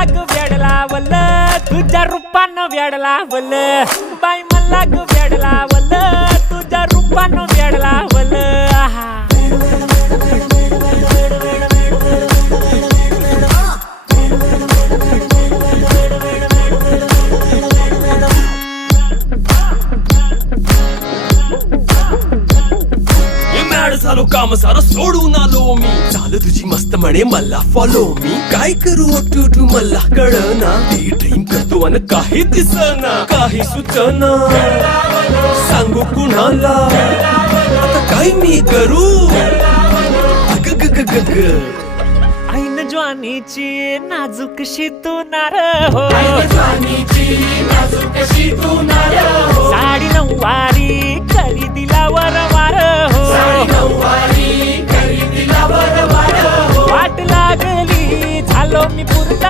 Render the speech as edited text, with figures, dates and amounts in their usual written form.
मला ग वेड लावल तुझ्या रूपानं वेड लावल बाई मला ग वेड लावल तुझ्या रूपानं वेड लावल झालो काम सारं सोडून आलो मी चाल तुझी मस्त म्हणे मला फॉलो मी काय करू टू मला कळना ती ड्रीम करतो आणि काही दिसना काही सुचना सांगू कुणाला आता काय मी करू ग ग ग ग ग ऐन ज्वानीची नाजूकशी तू नार हो साडी नऊवारी करी दिलावर वार हो वाट लागली झालो मी पुरता